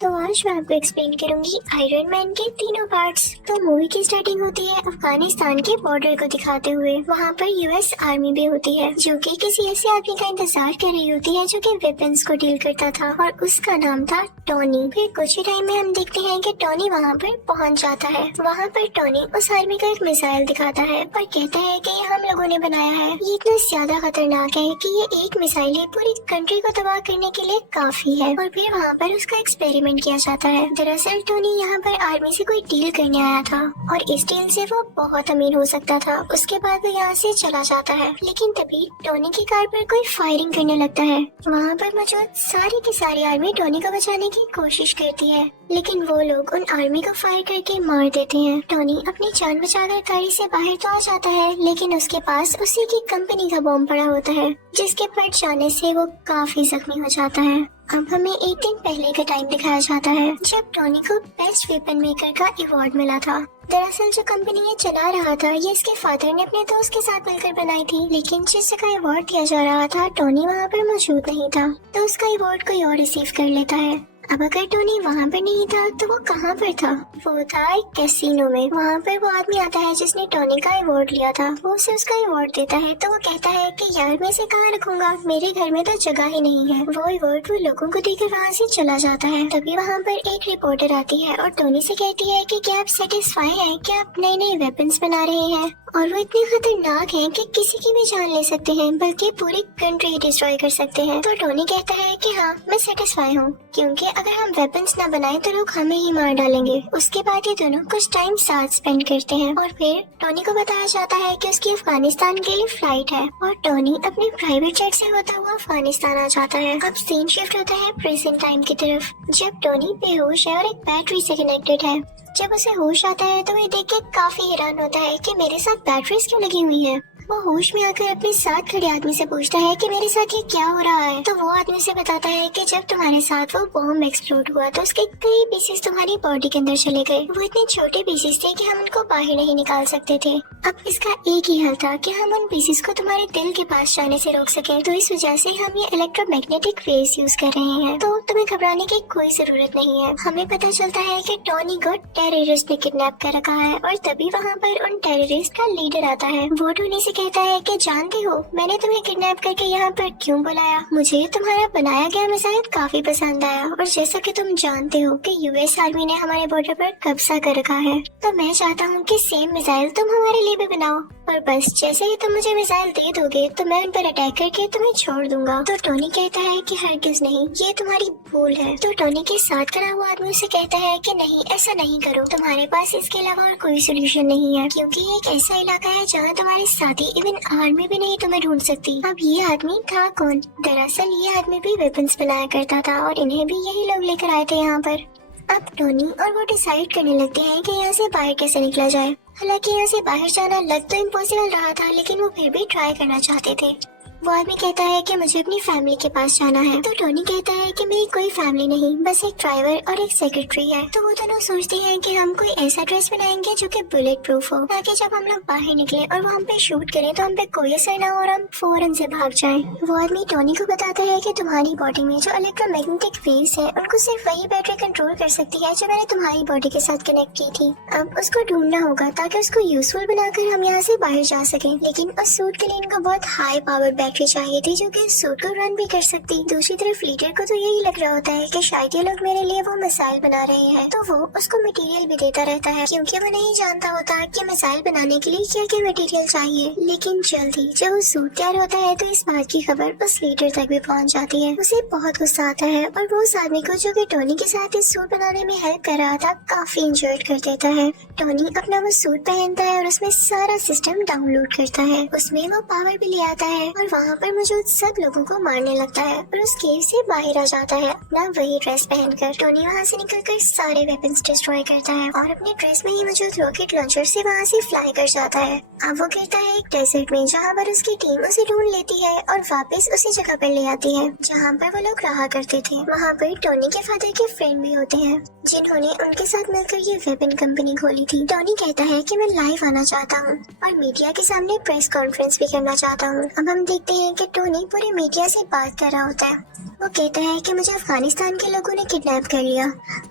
तो आज मैं आपको एक्सप्लेन करूंगी आयरन मैन के तीनों पार्ट्स। तो मूवी की स्टार्टिंग होती है अफगानिस्तान के बॉर्डर को दिखाते हुए। वहाँ पर यूएस आर्मी भी होती है जो कि किसी ऐसे आदमी का इंतजार कर रही होती है जो कि वेपन्स को डील करता था और उसका नाम था टोनी। फिर कुछ ही टाइम में हम देखते हैं कि टोनी वहाँ पर पहुँच जाता है। वहाँ पर टोनी उस आर्मी का एक मिसाइल दिखाता है और कहता है कि ये हम लोगों ने बनाया है, ये इतना ज्यादा खतरनाक है कि ये एक मिसाइल ही पूरी कंट्री को तबाह करने के लिए काफी है। और फिर वहाँ पर उसका एक्सपेरिमेंट किया जाता है। दरअसल टोनी यहाँ पर आर्मी से कोई डील करने आया था और इस डील से वो बहुत अमीर हो सकता था। उसके बाद वो यहाँ से चला जाता है, लेकिन तभी टोनी की कार पर कोई फायरिंग करने लगता है। वहाँ पर मौजूद सारी की सारी आर्मी टोनी को बचाने की कोशिश करती है, लेकिन वो लोग उन आर्मी को फायर करके मार देते हैं। टोनी अपनी जान बचाकर गाड़ी से बाहर तो आ जाता है, लेकिन उसके पास उसी की कंपनी का बॉम्ब पड़ा होता है जिसके फट जाने से वो काफी जख्मी हो जाता है। अब हमें एक दिन पहले का टाइम दिखाया जाता है जब टोनी को बेस्ट वेपन मेकर का अवार्ड मिला था। दरअसल जो कंपनी ये चला रहा था ये इसके फादर ने अपने दोस्त के साथ मिलकर बनाई थी, लेकिन जिस जगह अवार्ड दिया जा रहा था टोनी वहाँ पर मौजूद नहीं था, तो उसका अवार्ड कोई और रिसीव कर लेता है। अब अगर टोनी वहाँ पर नहीं था तो वो कहाँ पर था? वो था एक कैसीनो में। वहाँ पर वो आदमी आता है जिसने टोनी का अवार्ड लिया था। वो उसे उसका अवार्ड देता है तो वो कहता है कि यार मैं इसे कहाँ रखूंगा, मेरे घर में तो जगह ही नहीं है। वो अवार्ड वो लोगों को देकर वहाँ से चला जाता है। तभी वहाँ पर एक रिपोर्टर आती है और टोनी से कहती है कि क्या आप सेटिस्फाई हैं कि आप नए नए वेपन्स बना रहे हैं और वो इतने खतरनाक हैं कि किसी की भी जान ले सकते हैं, बल्कि पूरी कंट्री डिस्ट्रॉय कर सकते हैं। तो टोनी कहता है कि हाँ मैं सेटिस्फाई हूँ, क्योंकि अगर हम वेपन्स ना बनाए तो लोग हमें ही मार डालेंगे। उसके बाद ये दोनों कुछ टाइम साथ स्पेंड करते हैं और फिर टोनी को बताया जाता है कि उसकी अफगानिस्तान के लिए फ्लाइट है और टोनी अपने प्राइवेट जेट से होता हुआ अफगानिस्तान आ जाता है। अब सीन शिफ्ट होता है प्रेजेंट टाइम की तरफ, जब टोनी बेहोश है और एक बैटरी से कनेक्टेड है। जब उसे होश आता है तो वह देख के काफी हैरान होता है कि मेरे साथ बैटरीज क्यों लगी हुई है। वो होश में आकर अपने साथ खड़े आदमी से पूछता है कि मेरे साथ ये क्या हो रहा है। तो वो आदमी से बताता है कि जब तुम्हारे साथ वो बॉम्ब एक्सप्लोड हुआ तो उसके कई पीसेस तुम्हारी बॉडी के अंदर चले गए। वो इतने छोटे पीसेस थे कि हम उनको बाहर नहीं निकाल सकते थे। अब इसका एक ही हल था कि हम उन पीसेस को तुम्हारे दिल के पास जाने से रोक सके। तो इस वजह से हम ये इलेक्ट्रोमैग्नेटिक वेव्स यूज कर रहे हैं। तो तुम्हें घबराने की कोई जरूरत नहीं है। हमें पता चलता है कि टोनी को टेररिस्ट ने किडनैप कर रखा है और तभी वहाँ पर उन टेररिस्ट का लीडर आता है। वो टोनी से कहता है कि जानते हो मैंने तुम्हें किडनैप करके यहाँ पर क्यों बुलाया? मुझे तुम्हारा बनाया गया मिसाइल काफी पसंद आया और जैसा कि तुम जानते हो कि यूएस आर्मी ने हमारे बॉर्डर पर कब्जा कर रखा है, तो मैं चाहता हूँ कि सेम मिसाइल तुम हमारे लिए भी बनाओ और बस जैसे ही तुम मुझे मिसाइल दे दोगे तो मैं उन पर अटैक करके तुम्हें छोड़ दूंगा। तो टोनी कहता है कि हरगिज नहीं, ये तुम्हारी भूल है। तो टोनी के साथ खड़ा हुआ आदमी उसे कहता है कि नहीं ऐसा नहीं करो, तुम्हारे पास इसके अलावा और कोई सोल्यूशन नहीं है, क्योंकि ये एक ऐसा इलाका है जहाँ तुम्हारे साथी इवन आर्मी भी नहीं तुम्हें ढूंढ सकती। अब ये आदमी था कौन? दरअसल ये आदमी भी वेपन्स बनाया करता था और इन्हें भी यही लोग लेकर आए थे यहाँ पर। अब टोनी और वो डिसाइड करने लगते हैं कि यहाँ से बाहर कैसे निकला जाए। हालांकि यहाँ से बाहर जाना लग तो इम्पॉसिबल रहा था, लेकिन वो फिर भी ट्राई करना चाहते थे। वो आदमी कहता है कि मुझे अपनी फैमिली के पास जाना है। तो टोनी कहता है कि मेरी कोई फैमिली नहीं, बस एक ड्राइवर और एक सेक्रेटरी है। तो वो दोनों सोचते हैं कि हम कोई ऐसा ड्रेस बनाएंगे जो कि बुलेट प्रूफ हो, ताकि जब हम लोग बाहर निकले और वो हम पे शूट करें तो हम पे कोई असर ना हो और हम फौरन से भाग जाएं। वो आदमी टोनी को बताता है कि तुम्हारी बॉडी में जो इलेक्ट्रोमैग्नेटिक वेव्स है उनको सिर्फ वही बैटरी कंट्रोल कर सकती है जो मैंने तुम्हारी बॉडी के साथ कनेक्ट की थी। अब उसको ढूंढना होगा ताकि उसको यूजफुल बनाकर हम यहाँ से बाहर जा सके, लेकिन उस सूट के लिए इनको बहुत हाई पावर बैटरी चाहिए थी जो कि सूट को रन भी कर सकती। दूसरी तरफ लीडर को तो यही लग रहा होता है कि शायद ये लोग मेरे लिए वो मिसाइल बना रहे हैं, तो वो उसको मटेरियल भी देता रहता है, क्योंकि वो नहीं जानता होता कि मिसाइल बनाने के लिए क्या क्या मटेरियल चाहिए। लेकिन जल्दी जब वो सूट तैयार होता है तो इस बात की खबर उस लीडर तक भी पहुंच जाती है। उसे बहुत गुस्सा आता है और वो उस आदमी को जो कि टोनी के साथ इस सूट बनाने में हेल्प कर रहा था काफी इंजर्ड कर देता है। टोनी अपना वो सूट पहनता है और उसमें सारा सिस्टम डाउनलोड करता है। उसमें वो पावर भी ले आता है और वहाँ पर मौजूद सब लोगों को मारने लगता है और उस केव से बाहर आ जाता है अपना वही ड्रेस पहनकर। टोनी वहाँ से निकलकर सारे वेपन्स डिस्ट्रॉय करता है और अपने ड्रेस में ही मौजूद रॉकेट लॉन्चर से वहाँ से फ्लाई कर जाता है। अब वो गिरता है एक डेजर्ट में, जहाँ पर उसकी टीम उसे ढूंढ लेती है और वापस उसी जगह पर ले आती है जहाँ पर वो लोग रहा करते थे। वहाँ पर टोनी के फादर के फ्रेंड भी होते हैं जिन्होंने उनके साथ मिलकर ये वेपन कंपनी खोली थी। टोनी कहता है कि मैं लाइव आना चाहता हूँ और मीडिया के सामने प्रेस कॉन्फ्रेंस भी करना चाहता हूँ। अब हम देखते देखते हैं कि टोनी पूरे मीडिया से बात कर रहा होता है। वो कहता है कि मुझे अफगानिस्तान के लोगों ने किडनैप कर लिया।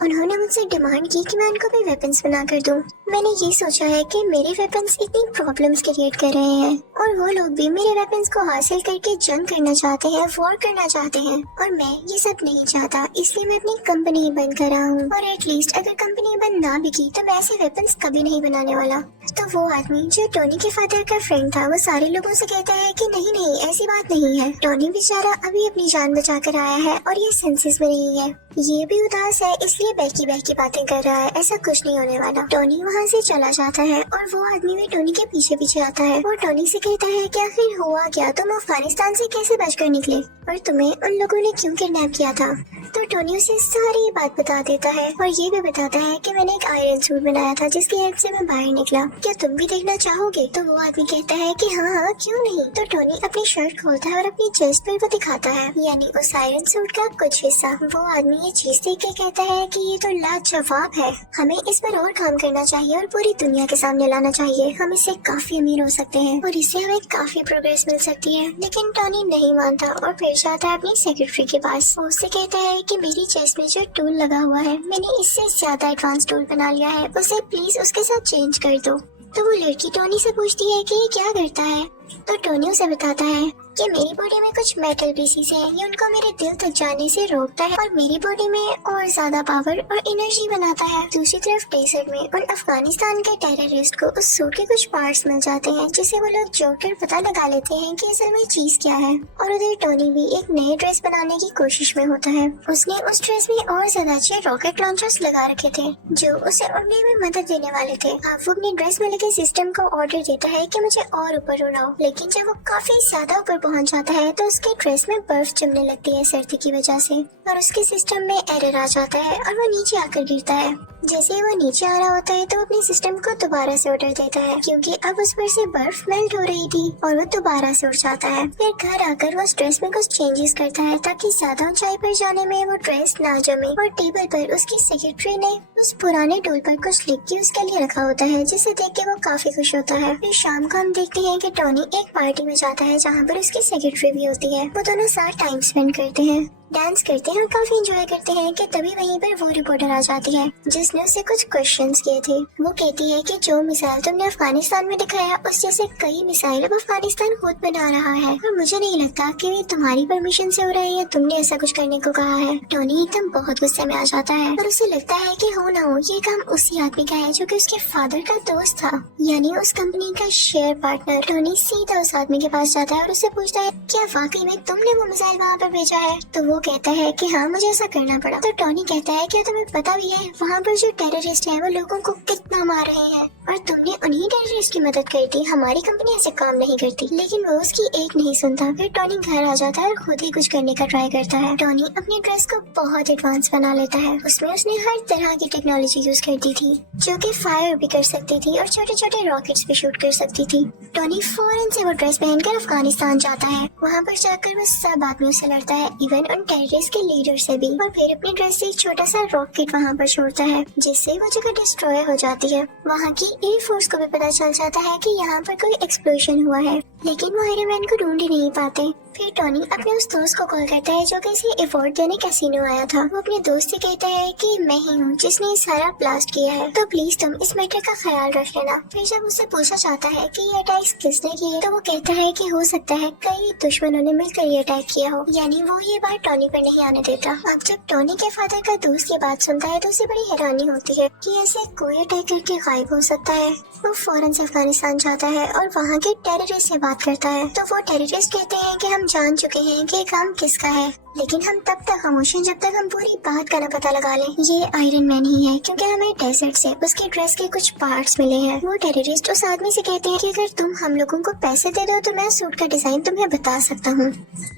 उन्होंने मुझसे डिमांड की कि मैं उनको भी वेपन्स बना कर दूं। मैंने ये सोचा है कि मेरे वेपन्स इतनी प्रॉब्लम्स क्रिएट कर रहे हैं और वो लोग भी मेरे वेपन्स को हासिल करके जंग करना चाहते हैं, वॉर करना चाहते हैं, और मैं ये सब नहीं चाहता, इसलिए मैं अपनी कंपनी बंद कर रहा हूँ। और एटलीस्ट अगर कंपनी बंद ना भी की तो मैं ऐसे वेपन्स कभी नहीं बनाने वाला। तो वो आदमी जो टोनी के फादर का फ्रेंड था, वो सारे लोगों से कहता है कि नहीं नहीं, ऐसी बात नहीं है। टोनी बेचारा अभी अपनी जान बचा कर आया है और ये सेंसेस में नहीं है। ये भी उदास है, इसलिए बहकी बातें कर रहा है, ऐसा कुछ नहीं होने वाला। टोनी वहाँ से चला जाता है और वो आदमी भी टोनी के पीछे पीछे आता है। वो टोनी से कहता है कि आखिर हुआ क्या, तुम अफगानिस्तान से कैसे बचकर निकले और तुम्हें उन लोगों ने क्यों किडनैप किया था। तो टोनी उसे सारी बात बता देता है और ये भी बताता है कि मैंने एक आयरन सूट बनाया था जिसकी हेल्प से मैं बाहर निकला, क्या तुम भी देखना चाहोगे। तो वो आदमी कहता है कि हाँ क्यों नहीं। तो टोनी अपनी शर्ट खोलता है और अपनी चेस्ट पर वो दिखाता है, यानी उस आयरन सूट का कुछ हिस्सा। वो आदमी ये चीज देख के कहता है कि ये तो लाजवाब है, हमें इस पर और काम करना चाहिए और पूरी दुनिया के सामने लाना चाहिए। हम इससे काफी अमीर हो सकते हैं और इससे हमें काफी प्रोग्रेस मिल सकती है। लेकिन टोनी नहीं मानता और फिर जाता है अपनी सेक्रेटरी के पास। वो उससे कहता है कि मेरी चेस्ट में जो टूल लगा हुआ है, मैंने इससे ज्यादा एडवांस टूल बना लिया है, उसे प्लीज उसके साथ चेंज कर दो। तो वो लड़की टोनी से पूछती है कि ये क्या करता है। तो टोनी उसे बताता है कि मेरी बॉडी में कुछ मेटल पीसीस हैं, ये उनको मेरे दिल तक जाने से रोकता है और मेरी बॉडी में और ज्यादा पावर और एनर्जी बनाता है। दूसरी तरफ डेजर्ट में उन अफगानिस्तान के टेररिस्ट को उस सूट के कुछ पार्ट्स मिल जाते हैं, जिसे वो लोग जोड़कर पता लगा लेते हैं कि असल में चीज क्या है। और उधर टोनी भी एक नए ड्रेस बनाने की कोशिश में होता है। उसने उस ड्रेस में और ज्यादा अच्छे रॉकेट लॉन्चर्स लगा रखे थे जो उसे उड़ने में मदद देने वाले थे। अब वो अपने ड्रेस में लगे सिस्टम को ऑर्डर देता है कि मुझे और ऊपर उड़ाओ, लेकिन जब वो काफी ज्यादा ऊपर पहुंच जाता है तो उसके ड्रेस में बर्फ जमने लगती है सर्दी की वजह से और उसके सिस्टम में एरर आ जाता है और वो नीचे आकर गिरता है। जैसे ही वो नीचे आ रहा होता है तो अपने सिस्टम को दोबारा से ऑर्डर देता है, क्योंकि अब उस पर से बर्फ मेल्ट हो रही थी और वो दोबारा से उड़ जाता है। फिर घर आकर वो ड्रेस में कुछ चेंजेस करता है ताकि ज्यादा ऊंचाई पर जाने में वो ड्रेस ना जमे। और टेबल पर उसकी सेक्रेटरी ने उस पुराने टूल पर कुछ लिख के उसके लिए रखा होता है, जिसे देख के वो काफी खुश होता है। फिर शाम को हम देखते हैं कि टोनी एक पार्टी में जाता है जहाँ पर उसकी सेक्रेटरी भी होती है। वो दोनों साथ टाइम स्पेंड करते हैं, डांस करते हैं और काफी एंजॉय करते हैं कि तभी वहीं पर वो रिपोर्टर आ जाती है जिसने उससे कुछ क्वेश्चंस किए थे। वो कहती है कि जो मिसाइल तुमने अफगानिस्तान में दिखाया उस जैसे कई मिसाइल अब अफगानिस्तान खुद बना रहा है और मुझे नहीं लगता कि ये तुम्हारी परमिशन से हो रहा है या तुमने ऐसा कुछ करने को कहा है। टोनी एकदम बहुत गुस्से में आ जाता है और उसे लगता है कि हो ना हो ये काम उसी आदमी का है जो कि उसके फादर का दोस्त था, यानी उस कंपनी का शेयर पार्टनर। टोनी सीधा उस आदमी के पास जाता है और उससे पूछता है क्या वाकई में तुमने वो मिसाइल वहाँ पर भेजा है। तो वो कहता है कि हाँ मुझे ऐसा करना पड़ा। तो टोनी कहता है क्या तुम्हें पता भी है वहाँ पर जो टेररिस्ट है वो लोगों को कितना मार रहे हैं और तुमने उन्हीं टेररिस्ट की मदद करी थी, हमारी कंपनी ऐसे काम नहीं करती। लेकिन वो उसकी एक नहीं सुनता। फिर टोनी घर आ जाता है और खुद ही कुछ करने का ट्राई करता है। टोनी अपनी ड्रेस को बहुत एडवांस बना लेता है, उसमें उसने हर तरह की टेक्नोलॉजी यूज कर दी थी जो कि फायर भी कर सकती थी और छोटे छोटे रॉकेट्स भी शूट कर सकती थी। टोनी फौरन से वो ड्रेस पहनकर अफगानिस्तान जाता है। वहाँ पर जाकर वो सब आदमियों से लड़ता है, इवन उन टेररिस्ट के लीडर से भी, और फिर अपनी ड्रेस से एक छोटा सा रॉकेट वहाँ पर छोड़ता है जिससे वो जगह डिस्ट्रॉय हो जाती है। वहाँ की एयरफोर्स को भी पता चल जाता है कि यहाँ पर कोई एक्सप्लोजन हुआ है, लेकिन वो आयरन मैन को ढूंढ ही नहीं पाते। फिर टोनी अपने उस दोस्त को कॉल करता है जो किसी अवार्ड देने कैसीनो आया था। वो अपने दोस्त से कहता है कि मैं ही हूँ जिसने सारा ब्लास्ट किया है, तो प्लीज तुम इस मैटर का ख्याल रख लेना। फिर जब उससे पूछा जाता है कि ये अटैक किसने किए, तो वो कहता है कि हो सकता है कई दुश्मनों ने मिलकर ये अटैक किया हो, यानी वो ये बात टोनी पर नहीं आने देता। अब जब टोनी के फादर का दोस्त ये बात सुनता है तो उसे बड़ी हैरानी होती है कि ऐसे कोई अटैक करके गायब हो सकता है। वो फौरन से अफगानिस्तान जाता है और वहाँ के टेररिस्ट से बात करता है। तो वो टेररिस्ट कहते हैं कि हम जान चुके हैं कि काम किसका है, लेकिन हम तब तक खामोश हैं जब तक हम पूरी बात का न पता लगा लें। ये आयरन मैन ही है क्योंकि हमें डेजर्ट से उसके ड्रेस के कुछ पार्ट्स मिले हैं। वो टेररिस्ट उस आदमी से कहते हैं कि अगर तुम हम लोगों को पैसे दे दो तो मैं सूट का डिजाइन तुम्हें बता सकता हूँ।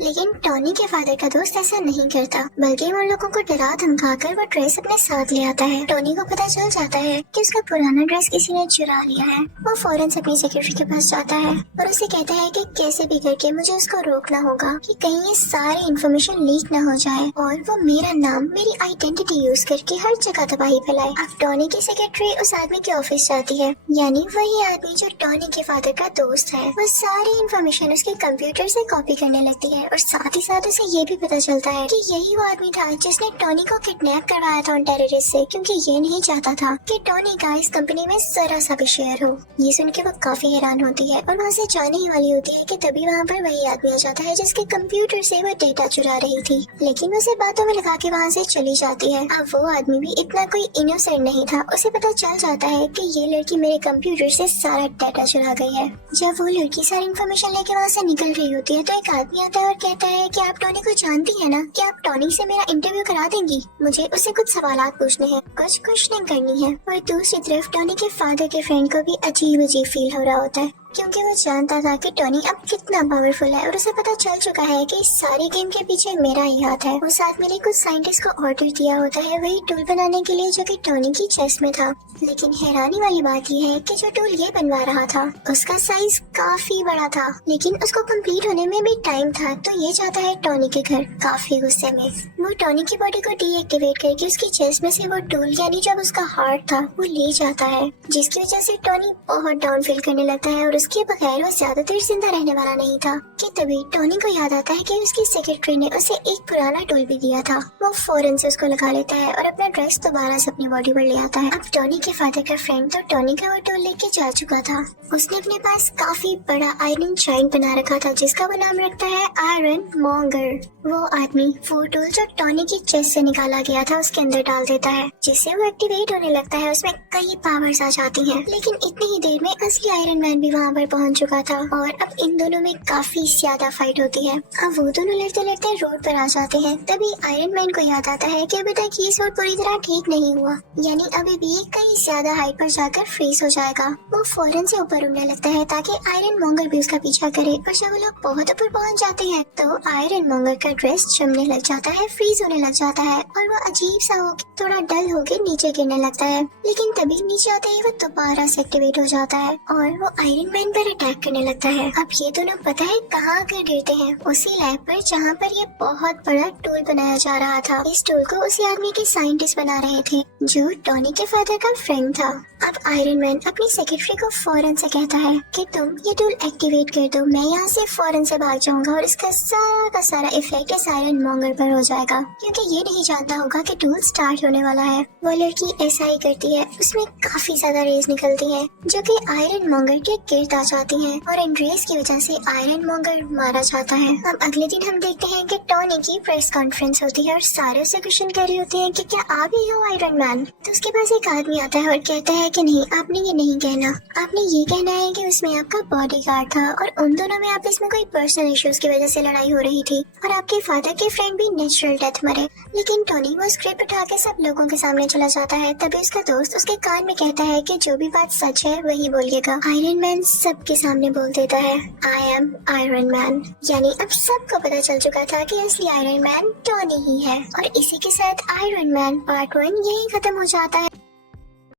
लेकिन टोनी के फादर का दोस्त ऐसा नहीं करता, बल्कि उन लोगों को डरा धमका कर वो ड्रेस अपने साथ ले आता है। टोनी को पता चल जाता है कि उसका पुराना ड्रेस किसी ने चुरा लिया है। वो फौरन से अपनी सेक्रेटरी के पास जाता है और उसे कहता है कि कैसे भी करके मुझे उसको रोकना होगा कि कहीं ये सारी इन्फॉर्मेशन लीक न हो जाए और वो मेरा नाम, मेरी आइडेंटिटी यूज करके हर जगह तबाही फैलाए। अब टॉनी की सेक्रेटरी उस आदमी के ऑफिस जाती है, यानी वही आदमी जो टॉनी के फादर का दोस्त है। वो सारी इन्फॉर्मेशन उसके कंप्यूटर से कॉपी करने लगती है और साथ ही साथ उसे ये भी पता चलता है कि यही वो आदमी था जिसने टॉनी को किडनैप करवाया था उन टेररिस्ट से, क्योंकि ये नहीं चाहता था कि टॉनी का इस कंपनी में जरा सा भी शेयर हो। ये सुन के वो काफी हैरान होती है और वहाँ से जाने ही वाली होती है कि तभी वहाँ पर वही आदमी आ जाता है जिसके कंप्यूटर से वो डेटा चुरा रही थी, लेकिन उसे बातों में लगा के वहाँ से चली जाती है। अब वो आदमी भी इतना कोई इनोसेंट नहीं था, उसे पता चल जाता है कि ये लड़की मेरे कंप्यूटर से सारा डेटा चुरा गई है। जब वो लड़की सारी इन्फॉर्मेशन लेके वहाँ से निकल रही होती है तो एक आदमी आता है और कहता है कि आप टॉनी को जानती है ना, कि आप टॉनी से मेरा इंटरव्यू करा देंगी, मुझे उससे कुछ सवालात पूछने हैं, कुछ क्वेश्चनिंग करनी है। और दूसरी तरफ टॉनी के फादर के फ्रेंड को भी अजीब अजीब फील हो रहा होता है, क्योंकि वो जानता था कि टॉनी अब कितना पावरफुल है और उसे पता चल चुका है कि इस सारे गेम के पीछे मेरा ही हाथ है। उस आदमी ने कुछ साइंटिस्ट को ऑर्डर दिया होता है वही टूल बनाने के लिए जो कि टॉनी की चेस्ट में था, लेकिन हैरानी वाली बात यह है कि जो टूल ये बनवा रहा था उसका साइज काफी बड़ा था, लेकिन उसको कंप्लीट होने में भी टाइम था। तो ये जाता है टॉनी के घर काफी गुस्से में। वो टॉनी की बॉडी को डीएक्टिवेट करके उसकी चेस्ट में से वो टूल यानी जब उसका हार्ट था वो ले जाता है, जिसकी वजह से टॉनी बहुत डाउन फील करने लगता है और उसके बगैर वो ज्यादा देर जिंदा रहने वाला नहीं था। कि तभी टॉनी को याद आता है कि उसकी सेक्रेटरी ने उसे एक पुराना टूल भी दिया था। वो फौरन से उसको लगा लेता है और अपना ड्रेस दोबारा से अपनी बॉडी पर ले आता है। अब टॉनी के फादर का फ्रेंड तो टॉनी का वो टूल लेके जा चुका था। उसने अपने पास काफी बड़ा आयरन जायंट बना रखा था जिसका वो नाम रखता है आयरन मॉन्गर। वो आदमी वो टूल जो टॉनी की चेस्ट से निकाला गया था उसके अंदर डाल देता है, जिससे वो एक्टिवेट होने लगता है। उसमें कई पावर्स आ जाती हैं, लेकिन इतनी ही देर में असली आयरन मैन भी वहाँ पर पहुँच चुका था और अब इन दोनों में काफी ज्यादा फाइट होती है। अब वो दोनों लड़ते लड़ते रोड पर आ जाते हैं। तभी आयरन मैन को याद आता है कि अभी तक ये सूट पूरी तरह ठीक नहीं हुआ, यानी अभी भी कई ज्यादा हाइट पर जाकर फ्रीज हो जाएगा। वो फौरन से ऊपर उड़ने लगता है ताकि आयरन मॉन्गर भी उसका पीछा करे। और जब वो लोग बहुत ऊपर पहुँच जाते हैं तो आयरन मॉन्गर का ड्रेस जमने लग जाता है, फ्रीज होने लग जाता है और वो अजीब सा हो थोड़ा डल होके नीचे गिरने लगता है। लेकिन तभी नीचे आते ही वो दोबारा से एक्टिवेट हो जाता है और वो आयरन मैन पर अटैक करने लगता है। अब ये दोनों पता है कहाँ आकर गिरते हैं, उसी लैब पर जहाँ पर ये बहुत बड़ा टूल बनाया जा रहा था। इस टूल को उसी आदमी के साइंटिस्ट बना रहे थे जो टॉनी के फादर का फ्रेंड था। अब आयरन मैन अपनी सेक्रेटरी को फौरन से कहता है कि तुम ये टूल एक्टिवेट कर दो, मैं यहाँ से फौरन से भाग जाऊंगा और इसका सारा का सारा इफेक्ट इस आयरन मॉन्गर पर हो जाएगा, क्योंकि ये नहीं जानता होगा कि टूल स्टार्ट होने वाला है। वो लड़की ऐसा ही करती है, उसमें काफी ज्यादा रेस निकलती है जो कि आयरन मॉन्गर के गिर्द आ जाती हैं और इन रेस की वजह से आयरन मॉन्गर मारा जाता है। अब अगले दिन हम देखते हैं कि टॉनी की प्रेस कॉन्फ्रेंस होती है और सारे उसे क्वेश्चन कर रहे होते हैं कि क्या आप ही हो आयरन मैन। तो उसके पास एक आदमी आता है और कहता है कि नहीं, आपने ये नहीं कहना, आपने ये कहना है कि उसमें आपका बॉडीगार्ड था और उन दोनों में आपस में कोई पर्सनल इश्यूज की वजह से लड़ाई हो रही थी और आपके फादर के फ्रेंड भी नेचुरल डेथ मरे। लेकिन टॉनी वो स्क्रिप्ट उठा के सब लोगों के सामने चला जाता है। तभी उसका दोस्त उसके कान में कहता है कि जो भी बात सच है वही बोलिएगा। आयरन मैन सबके सामने बोल देता है आई एम आयरन मैन, यानी अब सबको पता चल चुका था कि असली आयरन मैन टॉनी ही है। और इसी के साथ आयरन मैन पार्ट 1 यही खत्म हो जाता है।